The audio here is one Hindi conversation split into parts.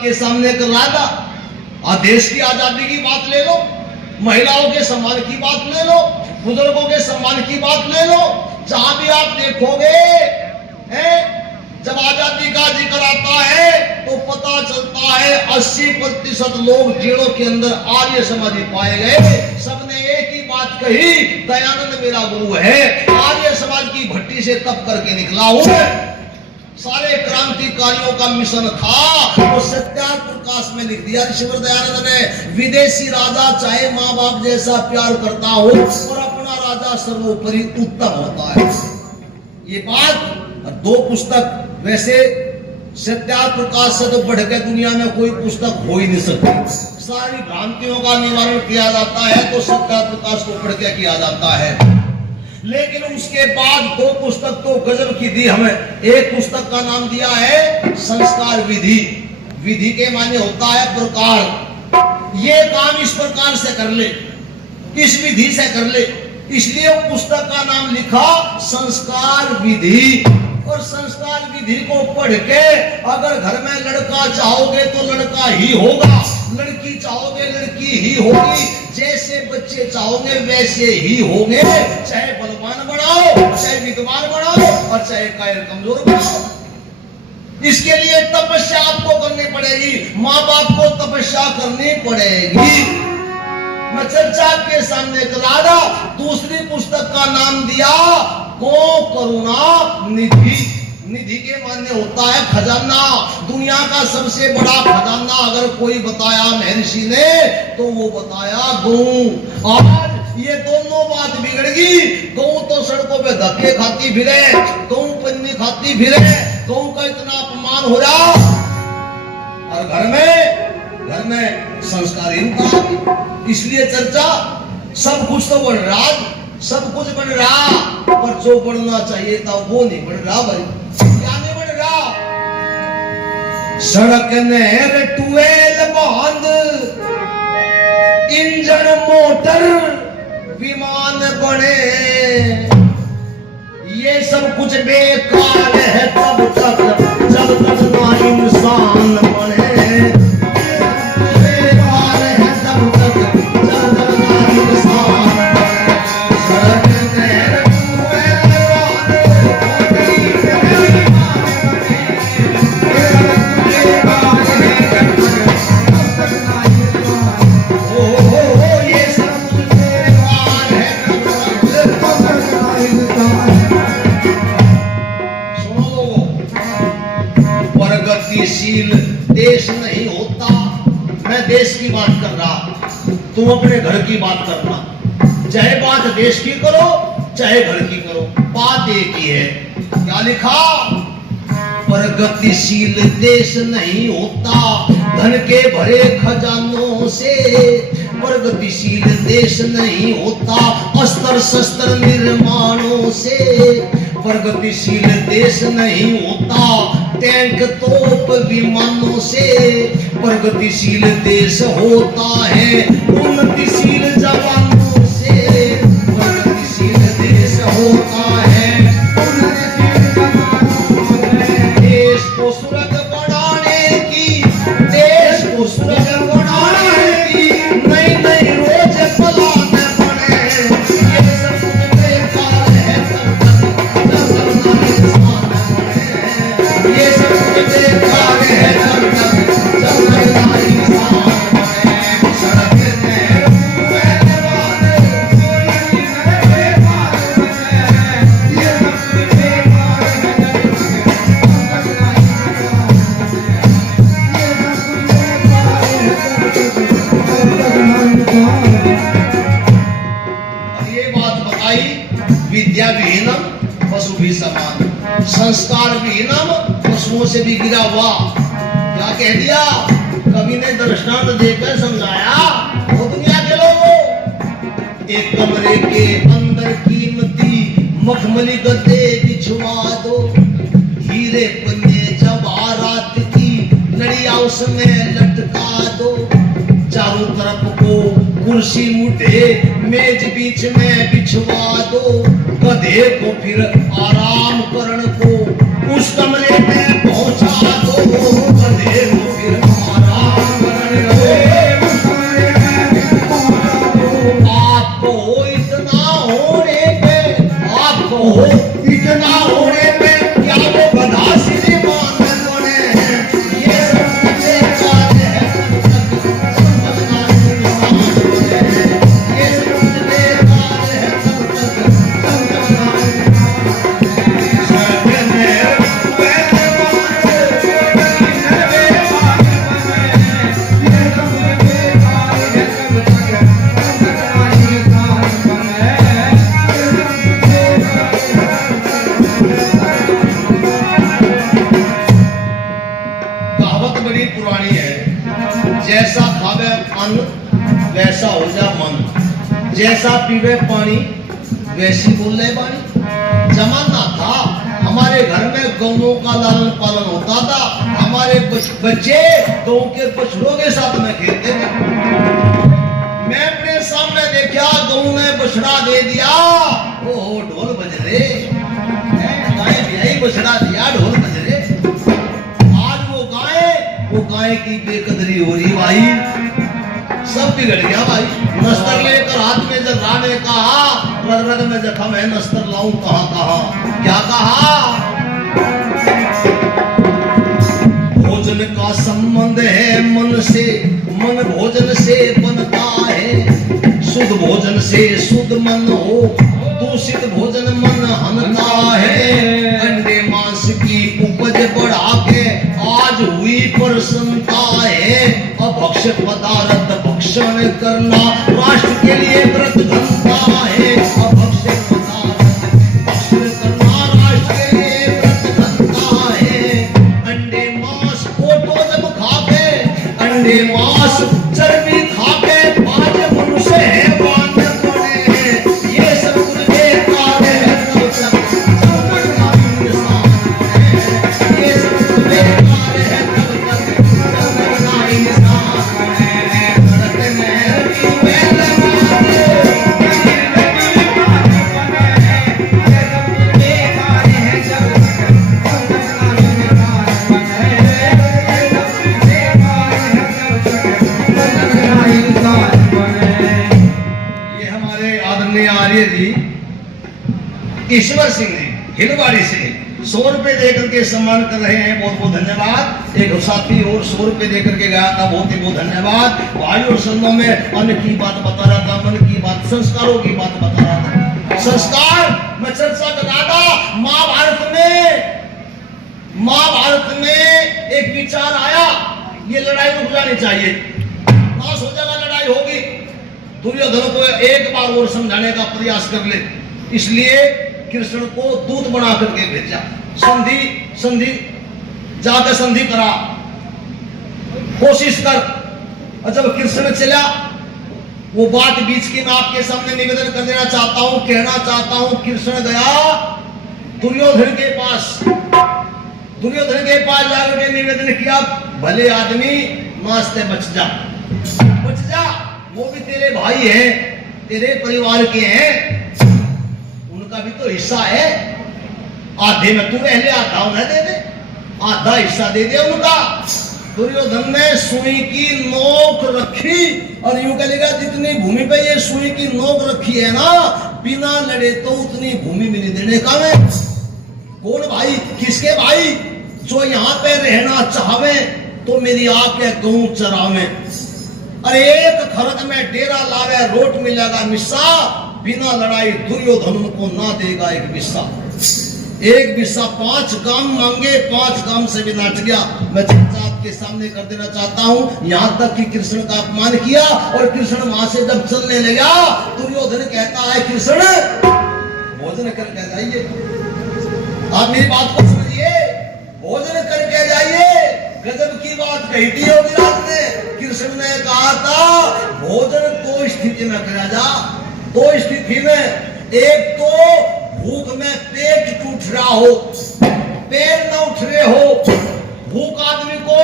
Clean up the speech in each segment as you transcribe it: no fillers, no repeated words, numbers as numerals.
आपके सामने कर रहा था। देश की आजादी की बात ले लो, महिलाओं के सम्मान की बात ले लो, बुजुर्गों के सम्मान की बात ले लो। जहां भी आप देखोगे जब आजादी का जिक्र आता है तो पता चलता है 80% लोग जिलों के अंदर आर्य समाजी पाए गए। सबने एक ही बात कही, दयानंद मेरा गुरु है, आर्य समाज की भट्टी से तप करके निकला हूं। सारे क्रांतिकारियों का मिशन था तो सत्याग्रह प्रकाश में लिख दिया ऋषिवर दयानंद ने, विदेशी राजा चाहे माँ बाप जैसा प्यार करता हो और अपना राजा सर्वोपरि उत्तम होता है। ये बात दो पुस्तक, वैसे सत्याग्रह प्रकाश से तो बढ़ के दुनिया में कोई पुस्तक हो ही नहीं सकती। सारी भ्रांतियों का निवारण किया जाता है तो सत्याग्रह प्रकाश को पढ़ के किया जाता है। लेकिन उसके बाद दो पुस्तक तो गजब की दी हमें। एक पुस्तक का नाम दिया है संस्कार विधि। विधि के माने होता है प्रकार, ये काम इस प्रकार से कर ले, इस विधि से कर ले, इसलिए पुस्तक का नाम लिखा संस्कार विधि। और संस्कार विधि को पढ़ के अगर घर में लड़का चाहोगे तो लड़का ही होगा, लड़की चाहोगे लड़की ही होगी, जैसे बच्चे चाहोगे वैसे ही होंगे। चाहे बलवान बनाओ, चाहे विद्वान बनाओ और चाहे कायर कमजोर बनाओ। इसके लिए तपस्या आपको करनी पड़ेगी, माँ बाप को तपस्या करनी पड़ेगी। मैं चर्चा के सामने करा रहा। दूसरी पुस्तक का नाम दिया को करुणा निधि। निधि के माने होता है खजाना। दुनिया का सबसे बड़ा खजाना अगर कोई बताया महर्षि ने तो वो बताया गऊ। आज ये दोनों बात बिगड़ गई। गऊ तो सड़कों पे धक्के खाती फिरे, गऊ पन्नी खाती फिरे, गऊ का इतना अपमान हो रहा। और घर में संस्कारहीनता। इसलिए चर्चा सब कुछ तो बढ़ रहा, सब कुछ बढ़ रहा, पर जो बढ़ना चाहिए था वो नहीं बढ़ रहा। भाई क्या नहीं बढ़ रहा? सड़क नहर टूवेल बांध, इंजन मोटर विमान बने, ये सब कुछ बेकार है तब तक जब तक ना इंसान बने। बेकार है तब तक जब तक ना इंसान देश नहीं होता। मैं देश की बात कर रहा, तुम अपने घर की बात करना। चाहे बात देश की करो चाहे घर की करो, बात एक ही है। क्या लिखा? प्रगतिशील देश नहीं होता धन के भरे खजानों से। प्रगतिशील देश नहीं होता अस्त्र शस्त्र निर्माणों से। प्रगतिशील देश नहीं होता टैंक तोप विमानों से। प्रगतिशील देश होता है उन्नतिशील जवानों से। प्रगतिशील देश होता है उन्नतिशील जवानों से। देश को सुरग बढ़ाने की, देश को सुरग बढ़ाने की नई नई रोज प्लान बने। ये सब बेकार है तब तक जब तक ना इंसान बने। ये सब बेकार है तब तक जब तक ना इंसान बने। सड़क में टूवेल बांध, बेकार बने। ये सब बेकार है तब तक ना इंसान बने। ये बात बताई, विद्या विहीनम पशु भी समान, संस्कार विहीनम पशुओं से भी गिरा हुआ। क्या कह दिया कवि ने? दृष्टांत देकर समझाया। वो दुनिया के लोगों, एक कमरे के अंदर कीमती मखमली गद्दे बिछवा दो, हीरे पन्ने जवाहरात की लड़िया उसमें लटका दो। चारों तरफ को कुर्सी मुठे मेज बीच में बिछवा दो। गधे को फिर आराम करण को उस कमरे में पहुंचा दो। गधे को फिर वैसा हो जा मन, जैसा पीवे पानी वैसी बोले बानी। जमाना था हमारे घर में गौओं का लालन पालन होता था, हमारे बच्चे गौ के बछड़ों के साथ में खेलते थे। मैं अपने सामने देखा गौ ने बछड़ा दे दिया, ओ ढोल बज रहे, गाय भी बछड़ा दिया, ढोल बज रहे। आज वो गाय की बेकदरी हो रही भाई, सब बिगड़ गया भाई। नस्तर लेकर हाथ में जब राने कहा, रग रग में जख्म है, नस्तर लाऊं कहां कहां, क्या कहा? भोजन का संबंध है मन से, मन भोजन से बनता है, शुद्ध भोजन से शुद्ध मन हो, दूषित भोजन मन हनता है। अंडे मांस की उपज बढ़ा के आज हुई प्रसन्नता है, अभक्षक पदार्थ भक्षण करना राष्ट्र के लिए व्रत बनता है, अभक्षक पदार्थ भक्षण करना राष्ट्र के लिए व्रत बनता है। अंडे मांस कोटो जब खाके, अंडे मांस चर्बी खाके आज मनुष्य है वान्य पड़े हैं, ये सब उनके कार्य है, ये सब उनके कार्य है, ईश्वर सिंह ने हिलवाड़ी से 100 रुपए देकर के सम्मान कर रहे हैं, बहुत बहुत धन्यवाद। एक साथी और 100 रुपए देकर के गया था, बहुत ही बहुत धन्यवाद। भाई और संगों में अन्न की बात बता रहा था, मन की बात, संस्कारों की बात बता रहा था। संस्कार मैं चर्चा कर रहा था। महाभारत में एक विचार आया, ये लड़ाई रुक जानी चाहिए, नाश हो जाएगा, लड़ाई होगी। दुर्योधन को एक बार और समझाने का प्रयास कर ले, इसलिए कृष्ण को दूत बना करके भेजा। संधि जाकर संधि करा, कोशिश कर। और जब कृष्ण चला, वो बात बीच की मैं आपके सामने निवेदन कर देना चाहता हूं, कहना चाहता हूं। कृष्ण गया दुर्योधन के पास, दुर्योधन के पास जाकर के निवेदन किया, भले आदमी नाश्ते बच जा, बच जा, वो भी तेरे भाई हैं, तेरे परिवार के हैं, उनका भी तो हिस्सा है। आधे में तू रह ले, आधा उन्हें दे दे, आधा हिस्सा दे दे उनका। दुर्योधन ने सुई की नोक रखी और यूं कहेगा, जितनी भूमि पे ये सुई की नोक रखी है ना, बिना लड़े तो उतनी भूमि में नहीं देने का। मैं कौन भाई, किसके भाई? जो यहाँ पे रहना चाहवे तो मेरी आके गऊ चरावे, अरे एक खरक में डेरा लावे, रोट मिलेगा मिस्सा, बिना लड़ाई दुर्योधन को ना देगा एक बिस्सा। एक बिस्सा 5 गांव मांगे, 5 गांव से भी नाच गया। मैं चर्चा आपके सामने कर देना चाहता हूं, यहां तक कि कृष्ण का अपमान किया और कृष्ण वहां से जब चलने लगा, दुर्योधन कहता है, कृष्ण भोजन करके जाइए। आप मेरी बात को समझिए, भोजन करके जाइए। गजब की बात कही थी योगीराज ने। कृष्ण ने कहा था, भोजन 2 स्थिति में करा जा, 2 स्थिति में। एक तो भूख में पेट टूट रहा हो, पैर न उठ रहे हो, भूख आदमी को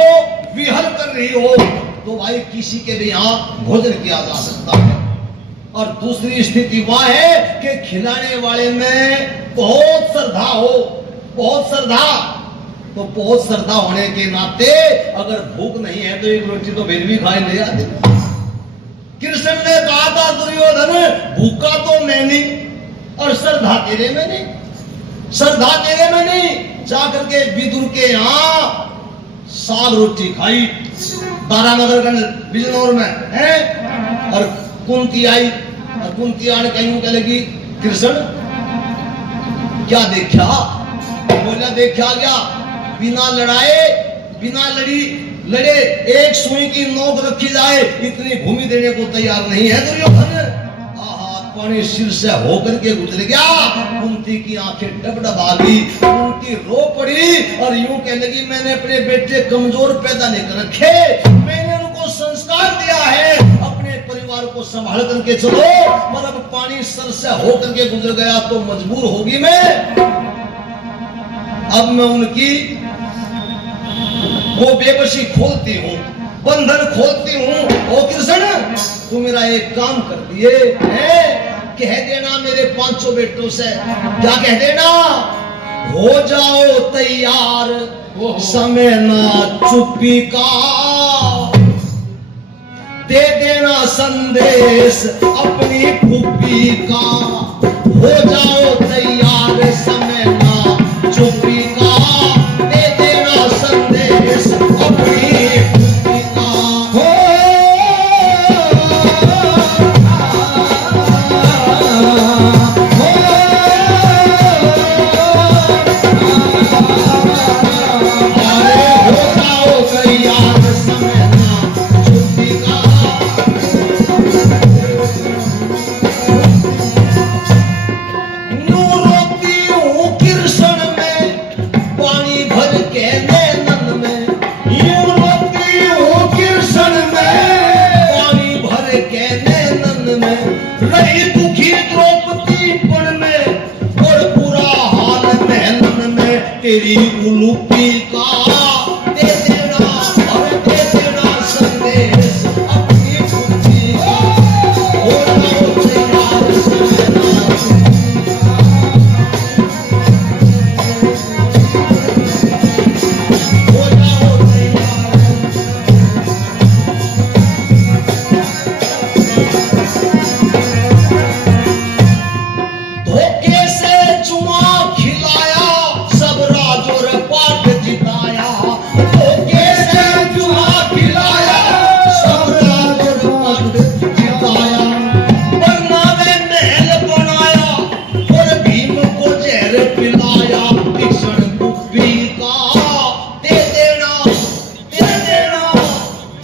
विहल कर रही हो, तो भाई किसी के भी यहाँ भोजन किया जा सकता है। और दूसरी स्थिति वह है कि खिलाने वाले में बहुत श्रद्धा हो, बहुत श्रद्धा। तो बहुत श्रद्धा होने के नाते अगर भूख नहीं है तो एक रोटी तो फिर भी खाए ले आते। कृष्ण ने कहा था, दुर्योधन भूखा तो मैं नहीं और श्रद्धा तेरे में नहीं, श्रद्धा तेरे में नहीं। जाकर के विदुर के यहाँ साग रोटी खाई, तारानगर बिजनौर में है। और कुंती आई, और कुंती आने कहीं कह लगी, कृष्ण क्या देखा? बोला, देखा क्या? बिना लड़ाए, बिना लड़े एक सुई की नोक रखी जाए, इतनी भूमि देने को तैयार नहीं है दुर्योधन। पानी सिर से होकर के गुजर गया। कुंती की आंखें डबडब आ गई, कुंती रो पड़ी और यूं कहने लगी, मैंने अपने बेटे कमजोर पैदा नहीं कर रखे, मैंने उनको संस्कार दिया है, अपने परिवार संभाल करके चलो, पर अब पानी सर से हो करके गुजर गया तो मजबूर होगी मैं। अब मैं उनकी वो बेबसी खोलती हूँ, बंधन खोलती हूँ। ओ कृष्ण, तू मेरा एक काम कर दिए है, कह देना मेरे 500 बेटों से, क्या कह देना, हो जाओ तैयार, समय ना चुप्पी का, दे देना संदेश अपनी फूफी का, हो जाओ तैयार, समय ना चुप्पी का, दे देना संदेश अपनी फूफी का। हो तेरी उलूपी का, दे देना और दे देना संदेश अपनी फूफी का, हो जाओ तैयार, समय ना हो जाओ तैयार। धोखे से जुआ खिलाया, सब राज और पाट जिताया, धोखे से जुआ खिलाया, सब राज और पाट जिताया, बनावे महल बनाया और भीम को जहर पिलाया, कृष्ण कुप्पी का, दे देना दे देना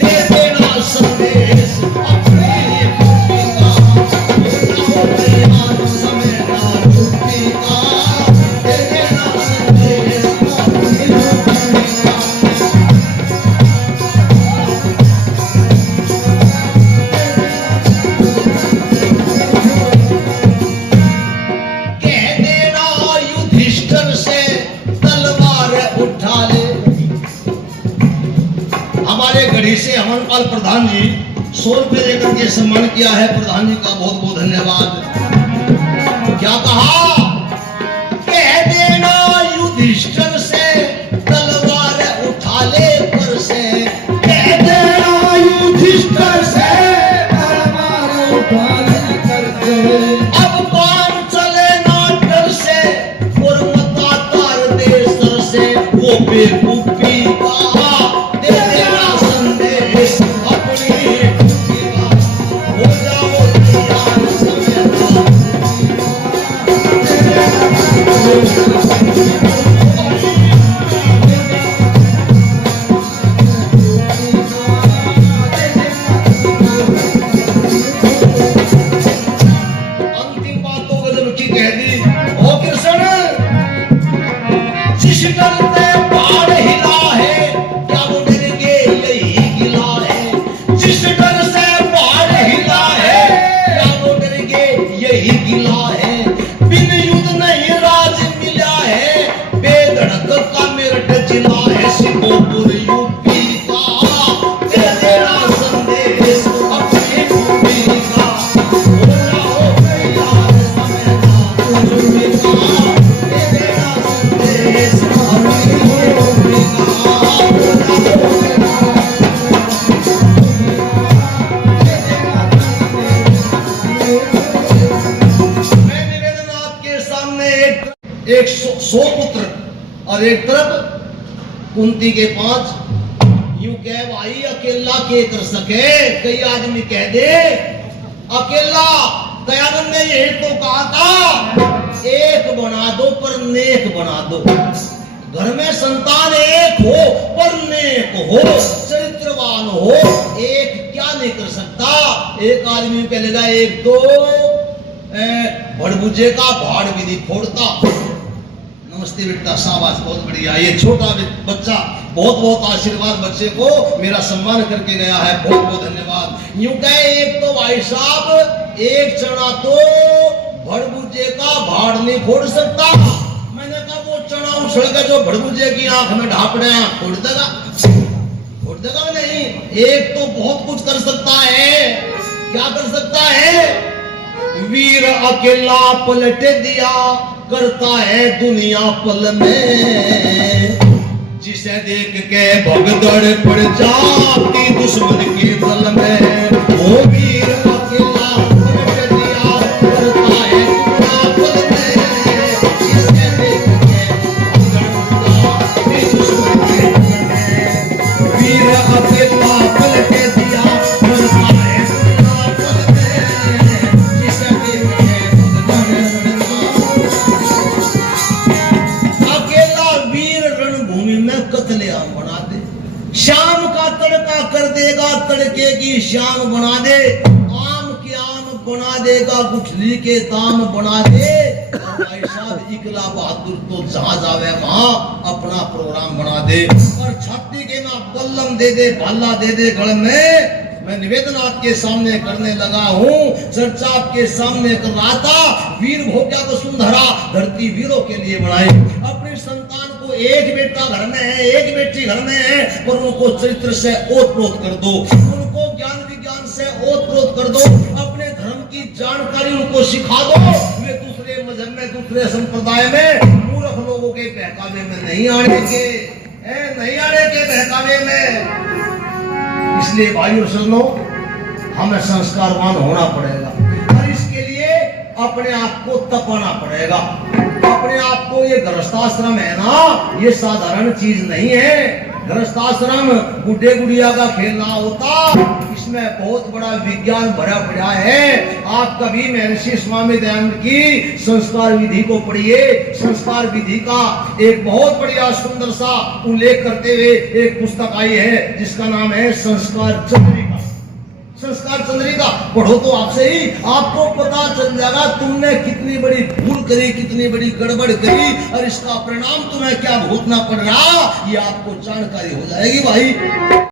दे देना संदेश अपनी फूफी का, हो जाओ तैयार, समय ना चुप्पी का, दे देना संदेश अपनी फूफी का। कह देना युधिष्ठिर से तलवार उठा ले। हमारे गढ़ी से अमनपाल प्रधान जी 100 रुपए देकर के सम्मान किया है, प्रधान जी का बहुत बहुत धन्यवाद। क्या कहा, कह देना युधिष्ठिर से तलवार उठा ले पर से, कह देना युधिष्ठिर से तलवार उठा ले कर से, अब बाण चले ना डर से और मता तार दे सर से, वो बेवकूफी का, दे देना संदेश अपनी फूफी का, हो जाओ तैयार, समय ना अंतिम बात तो गजब की कह दी। ओ कृष्ण, जिस डरते पहाड़ हिला है, क्या वो डरेंगे यही गिला है, जिस डर से पहाड़ हिला है, क्या वो डरेंगे यही गिला है, बिन युद्ध नहीं राज मिला है, बेधड़क का मेरठ जिला है, सिकोपुर यूपी का, दे देना संदेश अपनी फूफी का, हो जाओ तैयार, समय ना चुप्पी का, दे देना संदेश अपनी फूफी का, हो जाओ तैयार। मैं निवेदन आपके सामने एक 100 पुत्र और एक तरफ कुंती के 5, यूं कह भाई अकेला के कर सके, कई आदमी कह दे अकेला। दयानंद ने यही तो कहा था, एक बना दो पर नेक बना दो, घर में संतान एक हो पर नेक हो, चरित्रवान हो, एक क्या नहीं कर सकता। एक आदमी कहेगा एक तो भड़बुजे का भाड़ विधि फोड़ता, नमस्ते बेटा, शाबाश, बहुत बढ़िया। ये छोटा बच्चा बहुत बहुत आशीर्वाद, बच्चे को मेरा सम्मान करके गया है, बहुत बहुत धन्यवाद। यूं कहे एक तो भाई साहब, एक चना तो भड़बुजे का भाड़ नहीं फोड़ सकता। मैंने कहा वो चना उछल के जो भड़बुजे की आंख में ढापड़े फोड़ देगा, फोड़ देगा नहीं। एक तो बहुत कुछ कर सकता है। क्या कर सकता है? वीर अकेला पलट दिया करता है दुनिया पल में, जिसे देख के भगदड़ पड़ जाती दुश्मन के दल में। वो वीर अकेला पलट दिया करता है दुनिया पल में, जिसे देख के भगदड़ पड़ जाती दुश्मन के दल में। वीर अकेला पलट दिया करता है दुनिया पल में, जिसे देख के कत्लेआम बना दे। शाम का तड़का कर देगा, तड़के की शाम बना दे। आम के आम बना देगा, गुठली के दाम बना दे। भाई साहब इकला बहादुर तो जहां जावे वहां अपना प्रोग्राम बना दे, और छाती के ना बल्लम दे दे, भाला दे दे गल में। मैं निवेदन आपके सामने करने लगा हूँ, चर्चा आपके सामने कर रहा था। वीर भोग्या वसुंधरा धरती वीरों के लिए बनाई। अपनी संतान को, एक बेटा घर में है, एक बेटी घर में है, पर उनको चरित्र से ओतप्रोत कर दो, उनको ज्ञान विज्ञान से ओतप्रोत कर दो, अपने धर्म की जानकारी उनको सिखा दो। वे दूसरे मजहब में, दूसरे संप्रदाय में मूर्ख लोगों के बहकावे में नहीं आने के, नहीं आने के बहकावे में। इसलिए भाइयों सुनो, हमें संस्कारवान होना पड़ेगा, और इसके लिए अपने आप को तपाना पड़ेगा। अपने आप को, ये गृहस्थाश्रम है ना, ये साधारण चीज नहीं है। गृहस्थाश्रम गुड्डे गुड़िया का खेल ना होता, इसमें बहुत बड़ा विज्ञान भरा पड़ा है। आप कभी महर्षि स्वामी दयानंद की संस्कार विधि को पढ़िए। संस्कार विधि का एक बहुत बढ़िया सुंदर सा उल्लेख करते हुए एक पुस्तक आई है, जिसका नाम है संस्कार चंद्रिका। संस्कार चंद्रिका पढ़ो तो आपसे ही आपको पता चल जाएगा तुमने कितनी बड़ी भूल करी, कितनी बड़ी गड़बड़ करी, और इसका परिणाम तुम्हें क्या भुगतना पड़ रहा, ये आपको जानकारी हो जाएगी भाई।